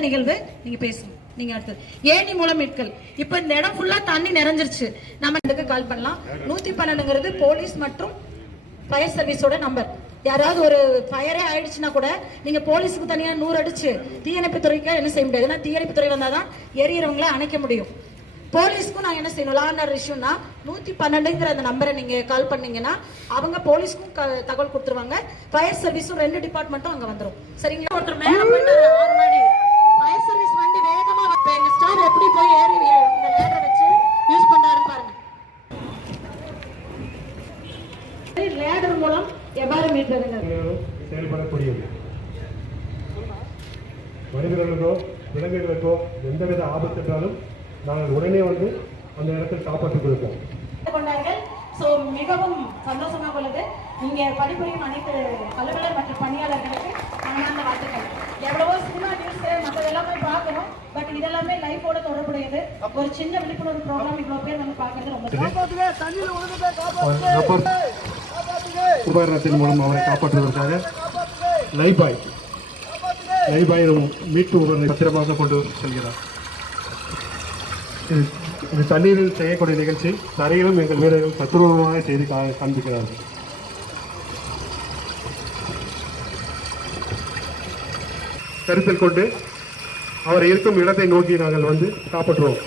நிகழ்வு நீங்க பேசுங்க. நீங்க அடுத்தது. ஏணி மூலம் இப்போ இப்ப இந்த இடம் ஃபுல்லா தண்ணி நிறைஞ்சிருச்சு. நம்ம இதுக்கு கால் பண்ணலாம். நூத்தி பன்னெண்டுங்கிறது போலீஸ் மற்றும் ஃபயர் சர்வீஸோட நம்பர் யாராவது ஒரு ஃபயரே ஆயிடுச்சுன்னா கூட நீங்க போலீஸுக்கு தனியா நூறு அடிச்சு தீயணைப்பு துறைக்கு என்ன செய்ய முடியாது. ஏன்னா தீயணைப்பு துறை வந்தாதான் எரியறவங்கள அணைக்க முடியும். போலீஸ்க்கும் நான் என்ன செய்யணும்? லா இஷ்யூனா நூத்தி பன்னெண்டுங்கிற அந்த நம்பரை நீங்க கால் பண்ணீங்கன்னா அவங்க போலீஸ்க்கும் க- தகவல் கொடுத்துருவாங்க. ஃபயர் சர்வீஸும் ரெண்டு டிபார்ட்மெண்ட்டும் அங்க வந்துரும். சரிங்களா? ஒருத்தர் மேல போயிட்டு ஆறு மணி ஃபயர் சர்வீஸ் வண்டி வேகமா இப்ப எங்க ஸ்டார் எப்படி போய் ஏறி இந்த லேடரை வச்சு யூஸ் பண்றாருன்னு பாருங்க. லேடர் மூலம் எவ்வாறு மீட்பதுங்க? செயல்படக்கூடியது. மனிதர்களுக்கோ விலங்குகளுக்கோ எந்தவித ஆபத்து என்றாலும் நாங்கள் உடனே வந்து அந்த இடத்தில் காப்பாற்றிக் கொடுப்போம். கொண்டார்கள். ஸோ மிகவும் சந்தோஷமாக உள்ளது. இங்கே பணிபுரியும் அனைத்து அலுவலர் மற்றும் பணியாளர்களுக்கு மனமார்ந்த வாழ்த்துக்கள். எவ்வளவோ சினிமா நியூஸ் மற்றது எல்லாமே பார்க்கணும். பட் இதெல்லாமே லைஃபோட தொடர்புடையது. ஒரு சின்ன விழிப்புணர்வு ப்ரோக்ராம் இவ்வளோ பேர் வந்து பார்க்கறது ரொம்ப உபகரணத்தின் மூலம் அவரை காப்பாற்றுவதற்காக லைபாய் லைபாய் எனும் மீட்பு உபகரணத்தை பத்திரமாக கொண்டு செல்கிறார். இது தண்ணீரில் செய்யக்கூடிய நிகழ்ச்சி. தரையிலும் எங்கள் வீரர்கள் தத்துரூபமாக செய்து கா- காண்பிக்கிறார்கள். கருத்தில் கொண்டு அவர் இருக்கும் இடத்தை நோக்கி நாங்கள் வந்து காப்பாற்றுவோம்.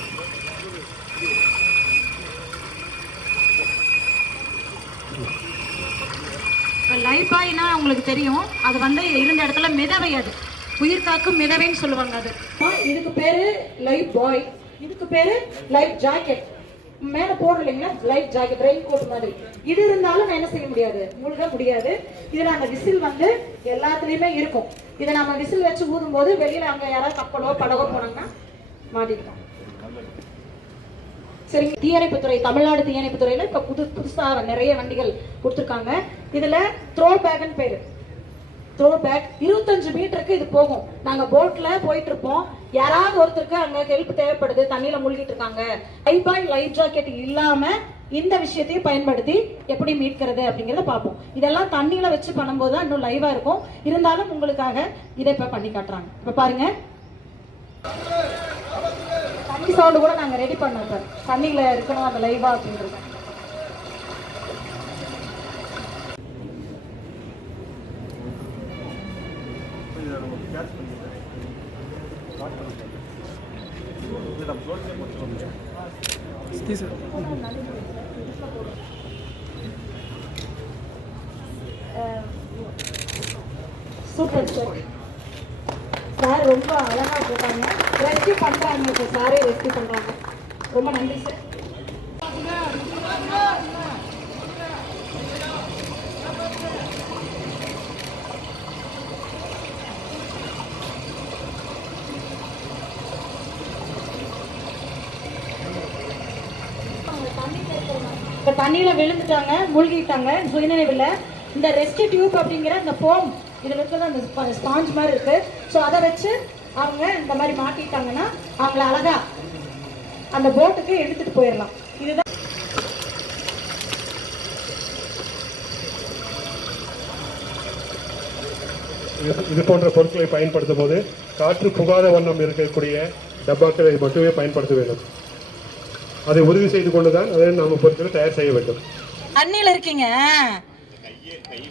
லைஃப் பாய்னா உங்களுக்கு தெரியும்? அது வந்து இருந்த இடத்துல மிதவை அது. உயிர் காக்கும் மிதவைன்னு சொல்லுவாங்க அது. இதுக்கு பேரு லைஃப் பாய் இதுக்கு பேரு லைஃப் ஜாக்கெட் மேல போடலைங்கனா லைட் ஜாக்கெட் ரெயின் கோட் மாதிரி. இது இருந்தாலும் நான் என்ன செய்ய முடியாது? முழுக முடியாது. இதுல அந்த விசில் வந்து எல்லாத்துலயுமே இருக்கும். இதை நம்ம விசில் வச்சு ஊதும் போது வெளியில அங்க யாராவது கப்பலோ படகோ போனாங்கன்னா மாட்டிக்கலாம் சரி தீயணைப்புத்துறை தமிழ்நாடு தீயணைப்புத்துறையில இப்ப புது புதுசா நிறைய வண்டிகள் கொடுத்துருக்காங்க. இதுல த்ரோ பேக்னு பேரு. த்ரோ பேக் இருபத்தஞ்சு மீட்டருக்கு இது போகும். நாங்க போட்ல போயிட்டு இருப்போம். யாராவது ஒருத்தருக்கு அங்க ஹெல்ப் தேவைப்படுது தண்ணியில மூழ்கிட்டு இருக்காங்க லைஃப் பாய் லைஃப் ஜாக்கெட் இல்லாம இந்த விஷயத்தையும் பயன்படுத்தி எப்படி மீட்கிறது அப்படிங்கறத பார்ப்போம். இதெல்லாம் தண்ணியில வச்சு பண்ணும்போது தான் இன்னும் லைவா இருக்கும். இருந்தாலும் உங்களுக்காக இதை இப்ப பண்ணி காட்டுறாங்க. இப்ப பாருங்க. தண்ணி சவுண்டு கூட நாங்க ரெடி பண்ணோம் சார் தண்ணியில இருக்கணும் அந்த லைவா அப்படின்றது. சூப்பர் சார் சார் ரொம்ப அழகா போட்டாங்க. ரெஸ்கியூ பண்றாங்க இப்போ சாரே ரெஸ்கியூ பண்றாங்க. ரொம்ப நன்றி சார் தண்ணியில் விழுந்துட்டாங்க மூழ்கிட்டாங்க. சுயநினைவில் இந்த ரெஸ்ட் டியூப் அப்படிங்கிற இந்த ஃபோம் இதில் இருக்கிறது அந்த ஸ்பாஞ்ச் மாதிரி இருக்கு. ஸோ அதை வச்சு அவங்க இந்த மாதிரி மாட்டிட்டாங்கன்னா அவங்கள அழகா அந்த போட்டுக்கு எடுத்துட்டு போயிடலாம். இதுதான். இது- இது போன்ற பொருட்களை பயன்படுத்தும் போது காற்று புகாத வண்ணம் இருக்கக்கூடிய டப்பாக்களை மட்டுமே பயன்படுத்த வேண்டும். அதை உறுதி செய்து கொண்டுதான் அதை நாம் பொருட்களை தயார் செய்ய வேண்டும். தண்ணியில இருக்கீங்க.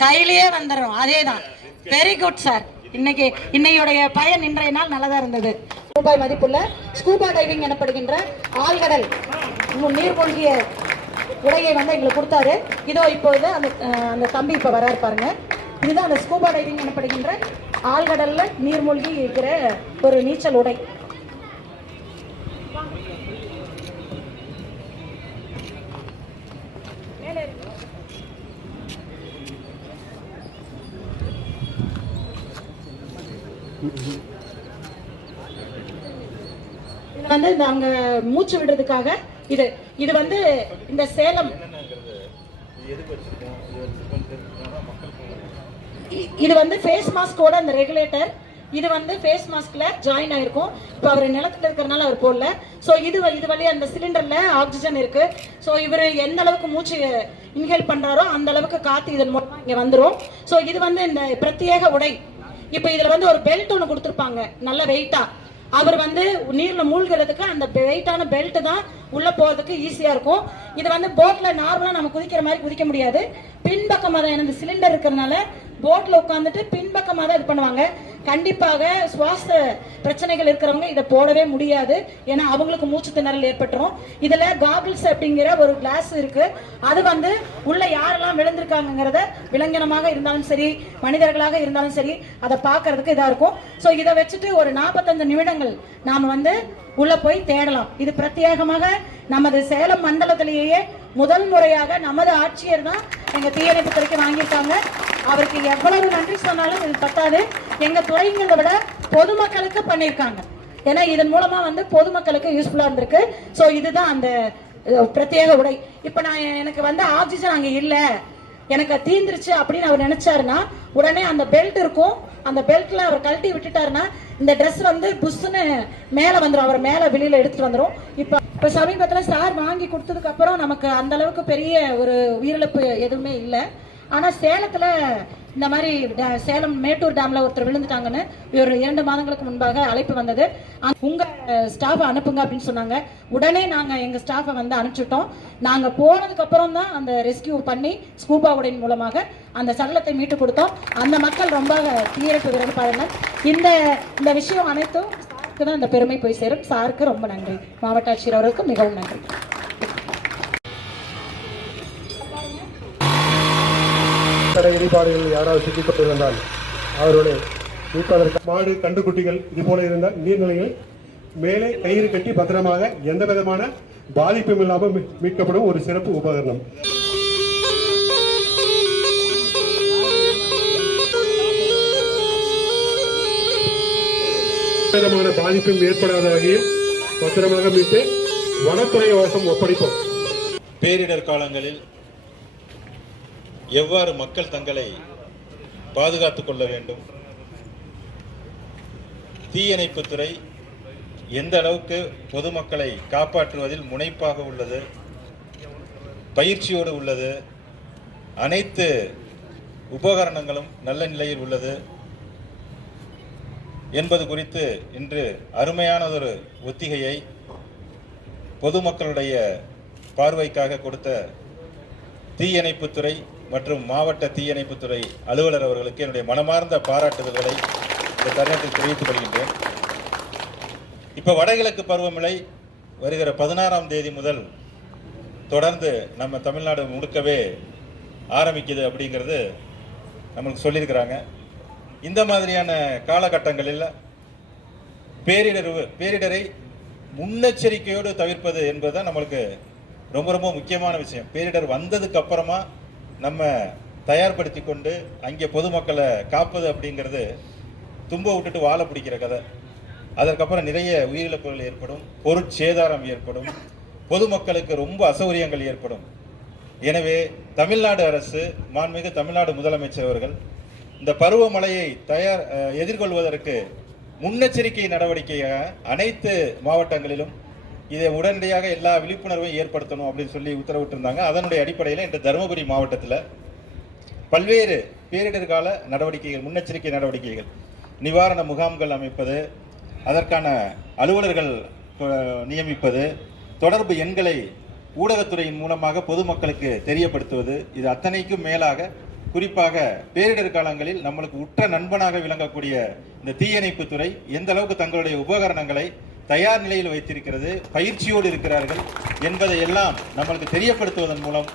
கையிலேயே வந்துடும் அதேதான். வெரி குட் சார் இன்னைக்கு இன்னையுடைய பயன் இன்றைய நாள் நல்லதா இருந்தது. ரூபாய் மதிப்புள்ள ஸ்கூபா டைவிங் எனப்படுகின்ற ஆழ்கடல் இன்னும் நீர்மூழ்கிய உடையை வந்து எங்களுக்கு கொடுத்தாரு. இதோ இப்போது அந்த அந்த தம்பி இப்போ வராரு பாருங்க. இதுதான் அந்த ஸ்கூபா டைவிங் எனப்படுகின்ற ஆழ்கடல்ல நீர்மூழ்கி இருக்கிற ஒரு நீச்சல் உடை இது வந்து நாங்க மூச்சு விடுறதுக்காக இது இது வந்து இந்த சேலம். இது வந்து ஃபேஸ் மாஸ்கோட அந்த ரெகுலேட்டர் இது வந்து ஃபேஸ் மாஸ்க்ல ஜாயின் ஆயிருக்கும். இப்போ அவர் நிலத்துல இருக்கிறனால அவர் போடல. ஸோ இது இது வழியாக அந்த சிலிண்டர்ல ஆக்சிஜன் இருக்கு. ஸோ இவர் எந்த அளவுக்கு மூச்சு இன்ஹேல் பண்றாரோ அந்த அளவுக்கு காத்து இதன் மூலமா இங்க வந்துரும். ஸோ இது வந்து இந்த பிரத்யேக உடை. இப்போ இதுல வந்து ஒரு பெல்ட் ஒன்று கொடுத்துருப்பாங்க நல்ல வெயிட்டா அவர் வந்து நீர்ல மூழ்கிறதுக்கு அந்த வெயிட்டான பெல்ட் தான் உள்ள போறதுக்கு ஈஸியா இருக்கும். இது வந்து போட்ல நார்மலா நம்ம குதிக்கிற மாதிரி குதிக்க முடியாது. பின்பக்கமாக தான் எனக்கு சிலிண்டர் இருக்கிறதுனால போட்ல உட்காந்துட்டு பின்பக்கமாக தான் இது பண்ணுவாங்க. கண்டிப்பாக சுவாச பிரச்சனைகள் இருக்கிறவங்க இதை போடவே முடியாது. ஏன்னா அவங்களுக்கு மூச்சு திணறல் ஏற்பட்டுரும். இதில் காகிள்ஸ் அப்படிங்கிற ஒரு கிளாஸ் இருக்கு. அது வந்து உள்ள யாரெல்லாம் விழுந்திருக்காங்கிறத விலங்கினமாக இருந்தாலும் சரி மனிதர்களாக இருந்தாலும் சரி அதை பார்க்கறதுக்கு இதாக இருக்கும். ஸோ இதை வச்சுட்டு ஒரு நாற்பத்தஞ்சு நிமிடங்கள் நாம் வந்து உள்ள போய் தேடலாம். இது பிரத்யேகமாக நமது சேலம் மண்டலத்திலேயே முதல் முறையாக நமது ஆட்சியர் தான் எங்கள் தீயணைப்பு துறைக்கு வாங்கியிருக்காங்க. அவருக்கு எவ்வளவு நன்றி சொன்னாலும் இது பத்தாது. எங்க துறைங்களை விட பொதுமக்களுக்கு பண்ணியிருக்காங்க. ஏன்னா இதன் மூலமா வந்து பொதுமக்களுக்கு யூஸ்ஃபுல்லா இருந்திருக்கு. ஸோ இதுதான் அந்த பிரத்யேக உடை. இப்ப நான் எனக்கு வந்து ஆக்சிஜன் அங்க இல்லை. எனக்கு தீந்துருச்சு அப்படின்னு அவர் நினைச்சாருன்னா உடனே அந்த பெல்ட் இருக்கும். அந்த பெல்ட்ல அவர் கழட்டி விட்டுட்டாருன்னா இந்த ட்ரெஸ் வந்து புஷ்ஷுன்னு மேலே வந்துடும் அவர் மேலே வெளியில எடுத்துட்டு வந்துடும் இப்போ இப்போ சமீபத்தில் சார் வாங்கி கொடுத்ததுக்கு அப்புறம் நமக்கு அந்த அளவுக்கு பெரிய ஒரு உயிரிழப்பு எதுவுமே இல்லை. ஆனால் சேலத்தில் இந்த மாதிரி சேலம் மேட்டூர் டேமில் ஒருத்தர் விழுந்துட்டாங்கன்னு ஒரு இரண்டு மாதங்களுக்கு முன்பாக அழைப்பு வந்தது. உங்கள் ஸ்டாஃபை அனுப்புங்க அப்படின்னு சொன்னாங்க. உடனே நாங்கள் எங்கள் ஸ்டாஃபை வந்து அனுப்பிச்சிட்டோம். நாங்கள் போனதுக்கப்புறம் தான் அந்த ரெஸ்கியூ பண்ணி ஸ்கூபா உடையின் மூலமாக அந்த சடலத்தை மீட்டு கொடுத்தோம். அந்த மக்கள் ரொம்ப தீயணைப்பு வீரர் பாருங்க இந்த இந்த விஷயம் அனைத்தும் சாருக்கு தான் இந்த பெருமை போய் சேரும். சாருக்கு ரொம்ப நன்றி. மாவட்ட ஆட்சியர் அவர்களுக்கும் மிகவும் நன்றி. கடை இடிபாடுகளில் யாராவது சிக்கிப்பட்டிருந்தால் அவர்களை மீட்பதற்கு மாடு கண்டுக்குட்டிகள் இது போல இருந்தால் நீர்நிலைகள் மேலே கயிறு கட்டி பத்திரமாக எந்த விதமான பாதிப்பும் இல்லாமல் மீட்கப்படும் ஒரு சிறப்பு உபகரணம். விதமான பாதிப்பும் ஏற்படாத வகையில் பத்திரமாக மீட்டு வனத்துறை வசம் ஒப்படைப்போம். பேரிடர் காலங்களில் எவ்வாறு மக்கள் தங்களை பாதுகாத்துக் கொள்ள வேண்டும்? தீயணைப்புத்துறை எந்த அளவுக்கு பொதுமக்களை காப்பாற்றுவதில் முனைப்பாக உள்ளது? பயிற்சியோடு உள்ளது. அனைத்து உபகரணங்களும் நல்ல நிலையில் உள்ளது என்பது குறித்து இன்று அருமையானதொரு ஒத்திகையை பொதுமக்களுடைய பார்வைக்காக கொடுத்த தீயணைப்புத்துறை மற்றும் மாவட்ட தீயணைப்புத்துறை அலுவலர் அவர்களுக்கு என்னுடைய மனமார்ந்த பாராட்டுதல்களை இந்த தருணத்தில் தெரிவித்துக் கொள்கின்றேன். இப்போ வடகிழக்கு பருவமழை வருகிற பதினாறாம் தேதி முதல் தொடர்ந்து நம்ம தமிழ்நாடு முழுக்கவே ஆரம்பிக்குது அப்படிங்கிறது நம்மளுக்கு சொல்லியிருக்கிறாங்க. இந்த மாதிரியான காலகட்டங்களில் பேரிடர் பேரிடரை முன்னெச்சரிக்கையோடு தவிர்ப்பது என்பதுதான் நம்மளுக்கு ரொம்ப ரொம்ப முக்கியமான விஷயம். பேரிடர் வந்ததுக்கு அப்புறமா நம்ம தயார்படுத்தி கொண்டு அங்கே பொதுமக்களை காப்பது அப்படிங்கிறது தும்ப விட்டுட்டு வாழை பிடிக்கிற கதை. அதற்கப்புறம் நிறைய உயிரிழப்புகள் ஏற்படும் பொருட்சேதாரம் ஏற்படும் பொதுமக்களுக்கு ரொம்ப அசௌகரியங்கள் ஏற்படும். எனவே தமிழ்நாடு அரசு மாண்புமிகு தமிழ்நாடு முதலமைச்சர் அவர்கள் இந்த பருவமழையை தயார் எதிர்கொள்வதற்கு முன்னெச்சரிக்கை நடவடிக்கையாக அனைத்து மாவட்டங்களிலும் இதை உடனடியாக எல்லா விழிப்புணர்வையும் ஏற்படுத்தணும் அப்படின்னு சொல்லி உத்தரவிட்டிருந்தாங்க. அதனுடைய அடிப்படையில் இன்று தருமபுரி மாவட்டத்தில் பல்வேறு பேரிடர் கால நடவடிக்கைகள் முன்னெச்சரிக்கை நடவடிக்கைகள் நிவாரண முகாம்கள் அமைப்பது அதற்கான அலுவலர்கள் நியமிப்பது தொடர்பு எண்களை ஊடகத்துறையின் மூலமாக பொதுமக்களுக்கு தெரியப்படுத்துவது இது அத்தனைக்கும் மேலாக குறிப்பாக பேரிடர் காலங்களில் நம்மளுக்கு உற்ற நண்பனாக விளங்கக்கூடிய இந்த தீயணைப்பு துறை எந்த அளவுக்கு தங்களுடைய உபகரணங்களை தயார் நிலையில் வைத்திருக்கிறது பயிற்சியோடு இருக்கிறார்கள் என்பதை எல்லாம் நம்மளுக்கு தெரியப்படுத்துவதன் மூலம்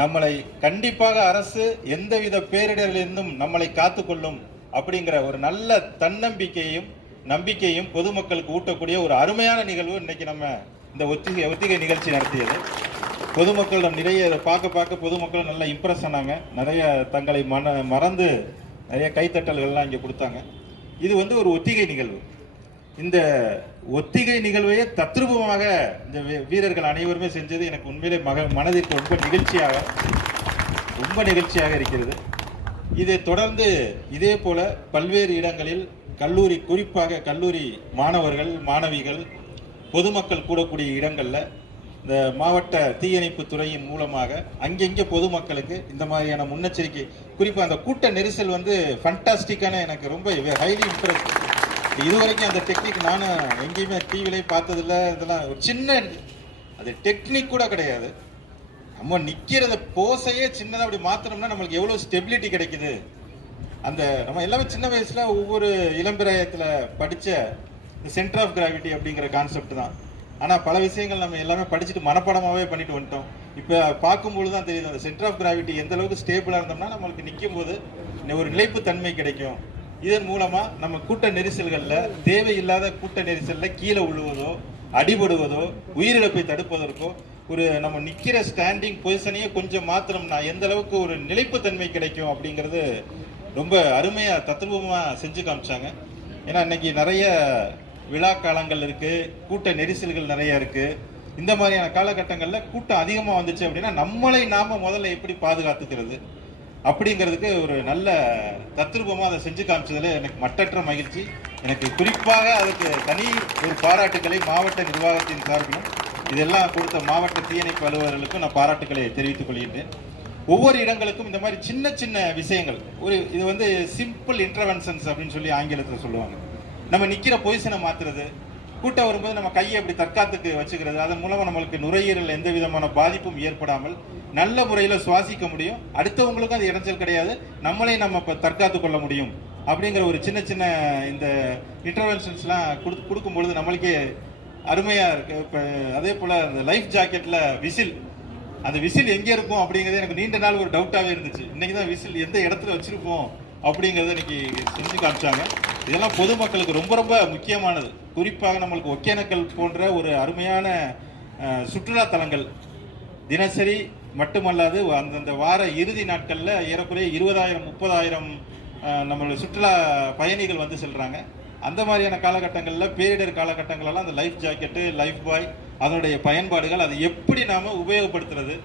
நம்மளை கண்டிப்பாக அரசு எந்தவித பேரிடரிலிருந்தும் நம்மளை காத்துக்கொள்ளும் அப்படிங்கிற ஒரு நல்ல தன்னம்பிக்கையும் நம்பிக்கையும் பொதுமக்களுக்கு ஊட்டக்கூடிய ஒரு அருமையான நிகழ்வு இன்னைக்கு நம்ம இந்த ஒத்திகை ஒத்திகை நிகழ்ச்சி நடத்தியது. பொதுமக்களிடம் நிறைய பார்க்க பார்க்க பொதுமக்கள் நல்லா இம்ப்ரெஸ் ஆனாங்க. நிறைய தங்களை மன மறந்து நிறைய கைத்தட்டல்கள்லாம் இங்கே கொடுத்தாங்க. இது வந்து ஒரு ஒத்திகை நிகழ்வு. இந்த ஒத்திகை நிகழ்வையே தத்ரூபமாக இந்த வீரர்கள் அனைவருமே செஞ்சது. எனக்கு உண்மையிலே மக மனதிற்கு ரொம்ப நிகழ்ச்சியாக ரொம்ப நிகழ்ச்சியாக இருக்கிறது. இதை தொடர்ந்து இதே போல பல்வேறு இடங்களில் கல்லூரி குறிப்பாக கல்லூரி மாணவர்கள் மாணவிகள் பொதுமக்கள் கூடக்கூடிய இடங்களில் இந்த மாவட்ட தீயணைப்பு துறையின் மூலமாக அங்கெங்கே பொதுமக்களுக்கு இந்த மாதிரியான முன்னெச்சரிக்கை குறிப்பாக அந்த கூட்ட நெரிசல் வந்து ஃபண்டாஸ்டிக்கான எனக்கு ரொம்ப ஹைலி இம்ப்ரெஸ் இது வரைக்கும் அந்த டெக்னிக் நானும் எங்கேயுமே டிவிலே பார்த்ததில்ல இதெல்லாம் ஒரு சின்ன அது டெக்னிக் கூட கிடையாது. நம்ம நிற்கிறத போஸையே சின்னதாக அப்படி மாற்றினோம்னா நம்மளுக்கு எவ்வளோ ஸ்டெபிலிட்டி கிடைக்குது? அந்த நம்ம எல்லாமே சின்ன வயசில் ஒவ்வொரு இளம்பிராயத்தில் படித்த இந்த சென்டர் ஆஃப் கிராவிட்டி அப்படிங்கிற கான்செப்ட் தான். ஆனால் பல விஷயங்கள் நம்ம எல்லாமே படிச்சுட்டு மனப்படமாகவே பண்ணிட்டு வந்துட்டோம். இப்போ பார்க்கும்பொழுது தான் தெரியுது அந்த சென்டர் ஆஃப் கிராவிட்டி எந்த அளவுக்கு ஸ்டேபிளாக இருந்தோம்னா நம்மளுக்கு நிற்கும் போது ஒரு நிலைப்பு தன்மை கிடைக்கும். இதன் மூலமா நம்ம கூட்ட நெரிசல்களில் தேவையில்லாத கூட்ட நெரிசலில் கீழே விழுவதோ அடிபடுவதோ உயிரிழப்பை தடுப்பதற்கோ ஒரு நம்ம நிக்கிற ஸ்டாண்டிங் பொசிஷனையே கொஞ்சம் மாத்தினோம்னா எந்த அளவுக்கு ஒரு நிலைப்புத்தன்மை கிடைக்கும் அப்படிங்கிறது ரொம்ப அருமையா தத்ரூபமா செஞ்சு காமிச்சாங்க. ஏன்னா இன்னைக்கு நிறைய விழா காலங்கள் இருக்கு கூட்ட நெரிசல்கள் நிறைய இருக்கு. இந்த மாதிரியான காலகட்டங்களில் கூட்டம் அதிகமாக வந்துச்சு அப்படின்னா நம்மளை நாம முதல்ல எப்படி பாதுகாத்துக்கிறது? அப்படிங்கிறதுக்கு ஒரு நல்ல தத்ரூபமாக அதை செஞ்சு காமிச்சதில் எனக்கு மட்டற்ற மகிழ்ச்சி. எனக்கு குறிப்பாக அதுக்கு தனி ஒரு பாராட்டுக்களை மாவட்ட நிர்வாகத்தின் சார்பிலும் இதெல்லாம் கொடுத்த மாவட்ட தீயணைப்பு அலுவலர்களுக்கும் நான் பாராட்டுக்களை தெரிவித்துக் கொள்கின்றேன். ஒவ்வொரு இடங்களுக்கும் இந்த மாதிரி சின்ன சின்ன விஷயங்கள் ஒரு இது வந்து சிம்பிள் இன்டர்வென்ஷன்ஸ் அப்படின்னு சொல்லி ஆங்கிலத்தில் சொல்லுவாங்க. நம்ம நிற்கிற பொசிஷனை மாத்துறது கூட்டம் வரும்போது நம்ம கையை அப்படி தற்காத்துக்கு வச்சுக்கிறது அதன் மூலமாக நம்மளுக்கு நுரையீரல் எந்த விதமான பாதிப்பும் ஏற்படாமல் நல்ல முறையில் சுவாசிக்க முடியும். அடுத்தவங்களுக்கும் அது இடைஞ்சல் கிடையாது. நம்மளே நம்ம இப்போ தற்காத்து கொள்ள முடியும். அப்படிங்கிற ஒரு சின்ன சின்ன இந்த இன்டர்வென்ஷன்ஸ்லாம் கொடுத்து கொடுக்கும்பொழுது நம்மளுக்கே அருமையாக இருக்கு. இப்போ அதே போல் அந்த லைஃப் ஜாக்கெட்டில் விசில். அந்த விசில் எங்கே இருக்கும் அப்படிங்கிறது எனக்கு நீண்ட நாள் ஒரு டவுட்டாகவே இருந்துச்சு. இன்னைக்கு தான் விசில் எந்த இடத்துல வச்சுருப்போம் அப்படிங்கிறத இன்னைக்கு செஞ்சு காமிச்சாங்க. இதெல்லாம் பொதுமக்களுக்கு ரொம்ப ரொம்ப முக்கியமானது. குறிப்பாக நம்மளுக்கு ஒகேனக்கல் போன்ற ஒரு அருமையான சுற்றுலாத்தலங்கள் சுற்றுலா தலங்கள் தினசரி மட்டுமல்லாது அந்தந்த வார இறுதி நாட்களில் ஏறக்குறைய இருபதாயிரம் முப்பதாயிரம் நம்மளோட சுற்றுலா பயணிகள் வந்து செல்கிறாங்க அந்த மாதிரியான காலகட்டங்களில் பேரிடர் காலகட்டங்களெல்லாம் அந்த லைஃப் ஜாக்கெட்டு லைஃப் பாய் அதனுடைய பயன்பாடுகள் அதை எப்படி நாம் உபயோகப்படுத்துறது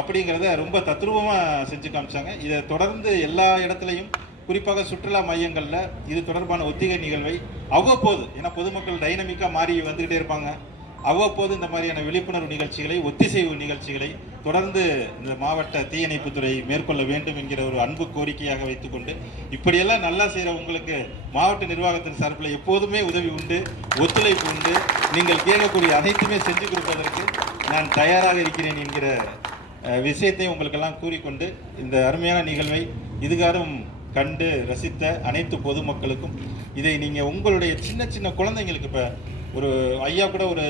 அப்படிங்கிறத ரொம்ப தத்ரூபமாக செஞ்சு காமிச்சாங்க. இதை தொடர்ந்து எல்லா இடத்துலையும் குறிப்பாக சுற்றுலா மையங்களில் இது தொடர்பான ஒத்திகை நிகழ்வை அவ்வப்போது ஏன்னா பொதுமக்கள் டைனமிக்காக மாறி வந்துக்கிட்டே இருப்பாங்க. அவ்வப்போது இந்த மாதிரியான விழிப்புணர்வு நிகழ்ச்சிகளை ஒத்திசைவு நிகழ்ச்சிகளை தொடர்ந்து இந்த மாவட்ட தீயணைப்புத்துறை மேற்கொள்ள வேண்டும் என்கிற ஒரு அன்பு கோரிக்கையாக வைத்துக்கொண்டு இப்படியெல்லாம் நல்லா செய்கிற உங்களுக்கு மாவட்ட நிர்வாகத்தின் சார்பில் எப்போதுமே உதவி உண்டு ஒத்துழைப்பு உண்டு. நீங்கள் கேட்கக்கூடிய அனைத்துமே செஞ்சு கொடுப்பதற்கு நான் தயாராக இருக்கிறேன் என்கிற விஷயத்தை உங்களுக்கெல்லாம் கூறிக்கொண்டு இந்த அருமையான நிகழ்வை இதுகாரும் கண்டு ரசித்த அனைத்து பொதுமக்களுக்கும் இதை நீங்கள் உங்களுடைய சின்ன சின்ன குழந்தைங்களுக்கு இப்போ ஒரு ஐயா கூட ஒரு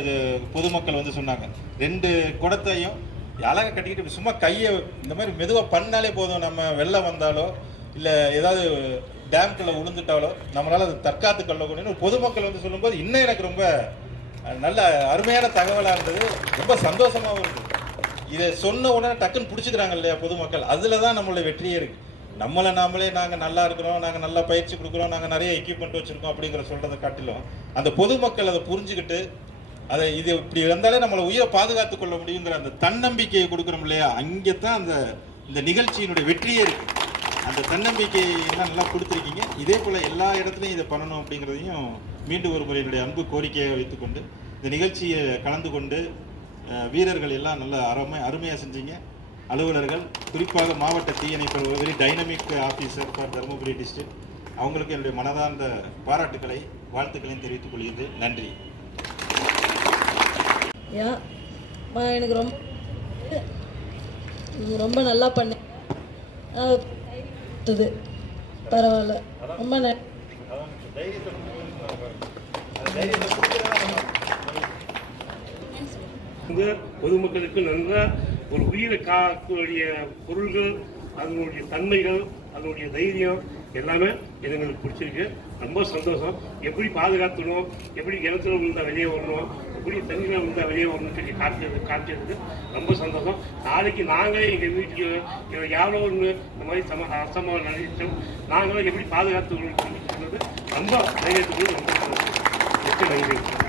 பொதுமக்கள் வந்து சொன்னாங்க. ரெண்டு குடத்தையும் அழகாக கட்டிக்கிட்டு சும்மா கையை இந்த மாதிரி மெதுவாக பண்ணாலே போதும். நம்ம வெள்ளம் வந்தாலோ இல்லை ஏதாவது டேம்குள்ளே விழுந்துட்டாலோ நம்மளால் அது தற்காத்து கொள்ளக்கூடிய பொதுமக்கள் வந்து சொல்லும்போது இன்னும் எனக்கு ரொம்ப நல்ல அருமையான தகவலாக இருந்தது. ரொம்ப சந்தோஷமாகவும் இருக்குது இதை சொன்ன உடனே டக்குன்னு பிடிச்சிக்கிறாங்க இல்லையா பொதுமக்கள்? அதில் தான் நம்மளுடைய வெற்றியே இருக்குது நம்மளை நாமளே நாங்கள் நல்லா இருக்கிறோம் நாங்கள் நல்லா பயிற்சி கொடுக்குறோம் நாங்கள் நிறைய எக்யூப்மெண்ட் வச்சுருக்கோம் அப்படிங்கிற சொல்கிறத காட்டிலும் அந்த பொதுமக்கள் அதை புரிஞ்சுக்கிட்டு அதை இது இப்படி இருந்தாலே நம்மளை உயிரை பாதுகாத்து கொள்ள முடியுங்கிற அந்த தன்னம்பிக்கையை கொடுக்குறோம் இல்லையா? அங்கே தான் அந்த இந்த நிகழ்ச்சியினுடைய வெற்றியே இருக்குது அந்த தன்னம்பிக்கையை எல்லாம் நல்லா கொடுத்துருக்கீங்க. இதே போல் எல்லா இடத்துலையும் இதை பண்ணணும் அப்படிங்கிறதையும் மீண்டும் ஒரு முறை என்னுடைய அன்பு கோரிக்கையை வைத்துக்கொண்டு இந்த நிகழ்ச்சியை கலந்து கொண்டு வீரர்கள் எல்லாம் நல்ல அருமை அருமையாக செஞ்சீங்க. அலுவலர்கள் குறிப்பாக மாவட்ட தீயணைப்பு very dynamic officer for Dharmapuri district அவங்களுக்கு என்னுடைய மனதார்ந்த பாராட்டுக்களை வாழ்த்துக்களையும் தெரிவித்துக் கொள்கிறது. நன்றி. எனக்கு ரொம்ப ரொம்ப நல்லா பண்ண பரவாயில்ல. ரொம்ப பொதுமக்களுக்கு நல்ல ஒரு உயிரை காக்கக்கூடிய பொருள்கள் அதனுடைய தன்மைகள் அதனுடைய தைரியம் எல்லாமே எங்களுக்கு பிடிச்சிருக்கு. ரொம்ப சந்தோஷம். எப்படி பாதுகாத்துணும் எப்படி கிணத்துல விழுந்தா வெளியே வரணும் எப்படி தண்ணியில் விழுந்தா வெளியே வரணும்னு சொல்லி காட்டுறது காட்டுறது ரொம்ப சந்தோஷம். நாளைக்கு நாங்களே எங்கள் வீட்டுக்கு யாரோ ஒன்று இந்த மாதிரி சம அசம்பவம் நினைச்சோம் நாங்களும் எப்படி பாதுகாத்து சொன்னது ரொம்ப தைரியத்துக்கு ரொம்ப சந்தோஷம். நன்றி.